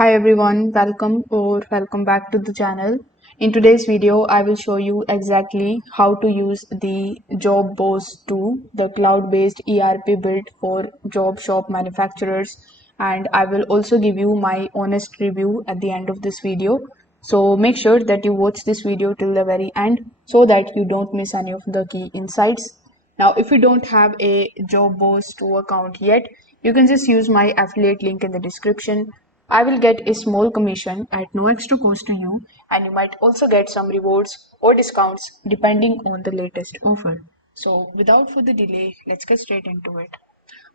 Hi everyone, welcome back to the channel. In today's video, I will show you exactly how to use the JobBOSS², the cloud-based ERP built for job shop manufacturers, and I will also give you my honest review at the end of this video. So make sure that you watch this video till the very end so that you don't miss any of the key insights. Now, if you don't have a JobBOSS² account yet, you can just use my affiliate link in the description. I will get a small commission at no extra cost to you, and you might also get some rewards or discounts depending on the latest offer. So, without further delay, let's get straight into it.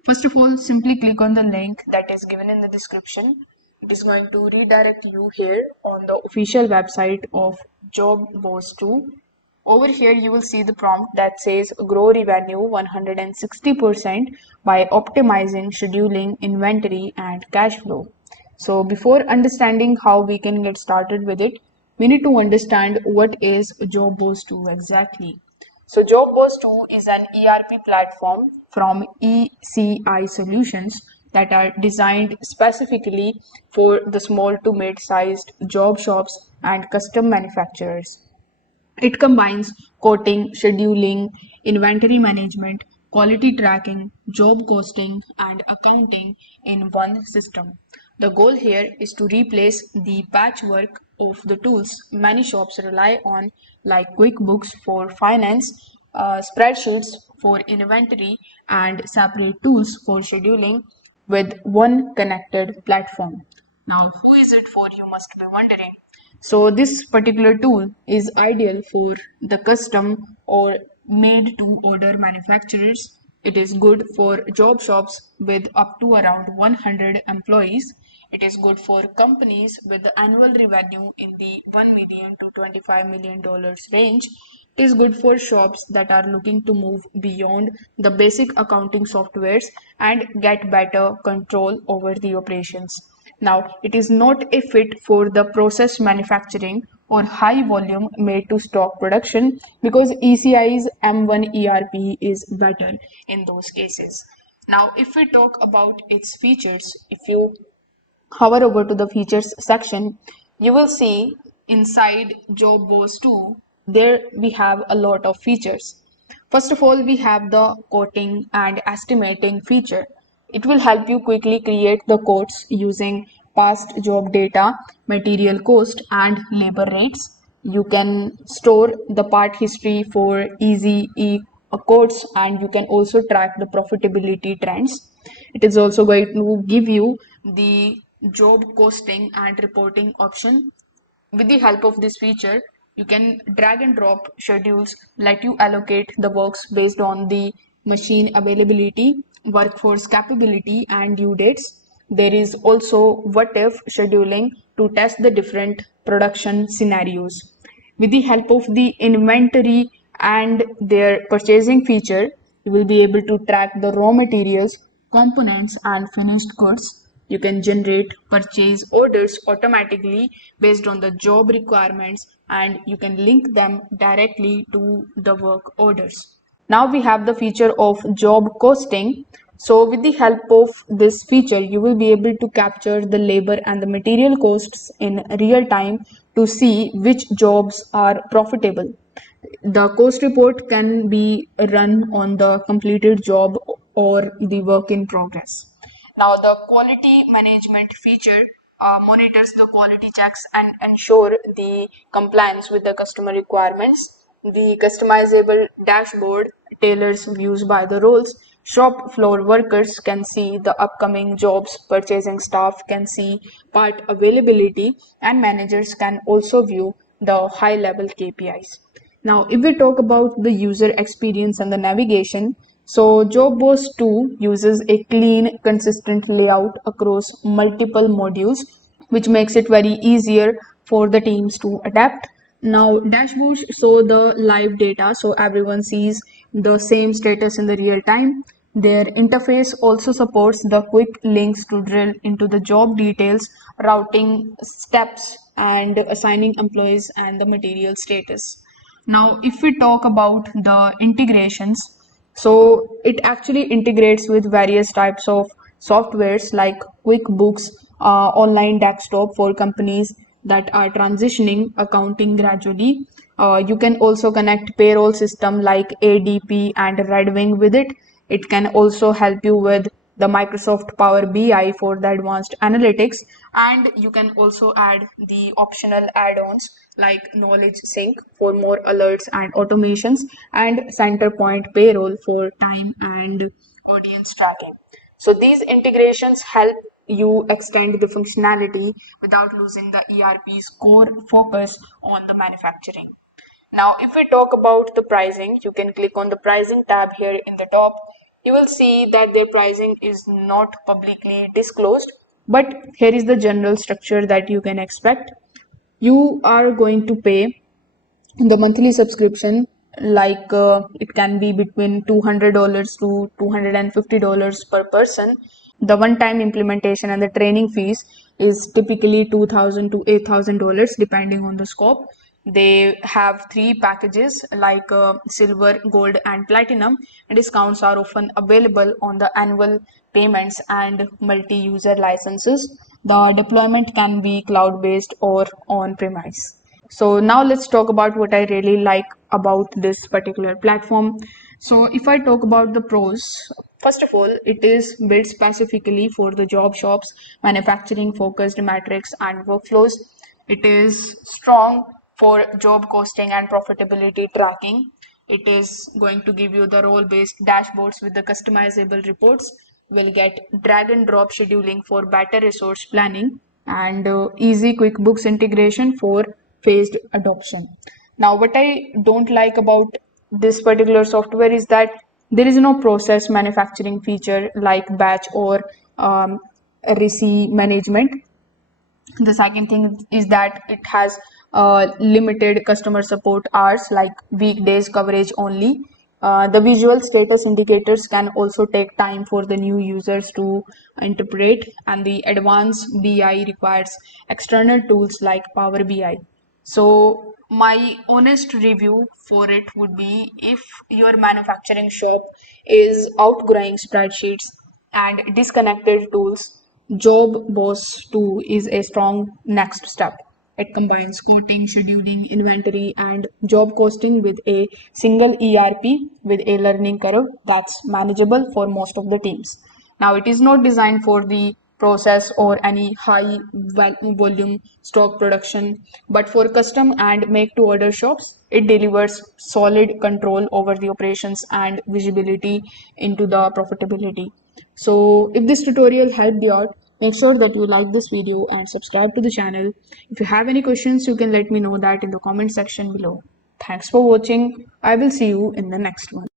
First of all, simply click on the link that is given in the description. It is going to redirect you here on the official website of JobBOSS². Over here, you will see the prompt that says grow revenue 160% by optimizing scheduling, inventory, and cash flow. So before understanding how we can get started with it, we need to understand what is JobBOSS² exactly. So JobBOSS² is an ERP platform from ECI Solutions that are designed specifically for the small to mid-sized job shops and custom manufacturers. It combines quoting, scheduling, inventory management, quality tracking, job costing, and accounting in one system. The goal here is to replace the patchwork of the tools many shops rely on, like QuickBooks for finance, spreadsheets for inventory, and separate tools for scheduling with one connected platform. Now, who is it for, you must be wondering? So this particular tool is ideal for the custom or made to order manufacturers. It is good for job shops with up to around 100 employees. It is good for companies with the annual revenue in the 1 million to $25 million range. It is good for shops that are looking to move beyond the basic accounting softwares and get better control over the operations. Now, it is not a fit for the process manufacturing or high volume made to stock production because ECI's M1 ERP is better in those cases. Now, if we talk about its features, if you hover over to the features section, you will see inside JobBOSS², there we have a lot of features. First of all, we have the quoting and estimating feature. It will help you quickly create the quotes using past job data, material cost, and labor rates. You can store the part history for easy quotes, and you can also track the profitability trends. It is also going to give you the job costing and reporting option. With the help of this feature, you can drag and drop schedules, let you allocate the works based on the machine availability, workforce capability, and due dates. There is also what if scheduling to test the different production scenarios. With the help of the inventory and their purchasing feature, you will be able to track the raw materials, components, and finished goods. You can generate purchase orders automatically based on the job requirements, and you can link them directly to the work orders. Now we have the feature of job costing. So with the help of this feature, you will be able to capture the labor and the material costs in real time to see which jobs are profitable. The cost report can be run on the completed job or the work in progress. Now, the quality management feature monitors the quality checks and ensure the compliance with the customer requirements. The customizable dashboard tailors views by the roles. Shop floor workers can see the upcoming jobs, purchasing staff can see part availability, and managers can also view the high level KPIs. Now, if we talk about the user experience and the navigation, so JobBOSS² uses a clean, consistent layout across multiple modules, which makes it very easier for the teams to adapt. Now, dashboards show the live data so everyone sees the same status in the real time. Their interface also supports the quick links to drill into the job details, routing steps, and assigning employees and the material status. Now, if we talk about the integrations, so it actually integrates with various types of softwares like QuickBooks, online desktop for companies that are transitioning accounting gradually. You can also connect payroll system like ADP and Redwing with it. It can also help you with the Microsoft Power BI for the advanced analytics, and you can also add the optional add-ons like Knowledge Sync for more alerts and automations, and Centerpoint Payroll for time and audience tracking. So these integrations help you extend the functionality without losing the ERP's core focus on the manufacturing. Now, if we talk about the pricing, you can click on the pricing tab here in the top. You will see that their pricing is not publicly disclosed, but here is the general structure that you can expect. You are going to pay the monthly subscription, like it can be between $200 to $250 per person. The one time implementation and the training fees is typically $2,000 to $8,000 depending on the scope. They have three packages like silver, gold and platinum, and discounts are often available on the annual payments and multi-user licenses. The deployment can be cloud based or on premise. So now let's talk about what I really like about this particular platform. So if I talk about the pros, first of all, it is built specifically for the job shops, manufacturing focused metrics and workflows. It is strong for job costing and profitability tracking. It is going to give you the role based dashboards with the customizable reports. We'll get drag and drop scheduling for better resource planning, and easy QuickBooks integration for phased adoption. Now, what I don't like about this particular software is that there is no process manufacturing feature like batch or REC management. The second thing is that it has limited customer support hours, like weekdays coverage only. The visual status indicators can also take time for the new users to interpret, and the advanced BI requires external tools like Power BI. So my honest review for it would be, if your manufacturing shop is outgrowing spreadsheets and disconnected tools, JobBoss² is a strong next step. It combines quoting, scheduling, inventory, and job costing with a single ERP with a learning curve that's manageable for most of the teams. Now, it is not designed for the process or any high volume stock production, but for custom and make to order shops, it delivers solid control over the operations and visibility into the profitability. So if this tutorial helped you out, make sure that you like this video and subscribe to the channel. If you have any questions, you can let me know that in the comment section below. Thanks for watching. I will see you in the next one.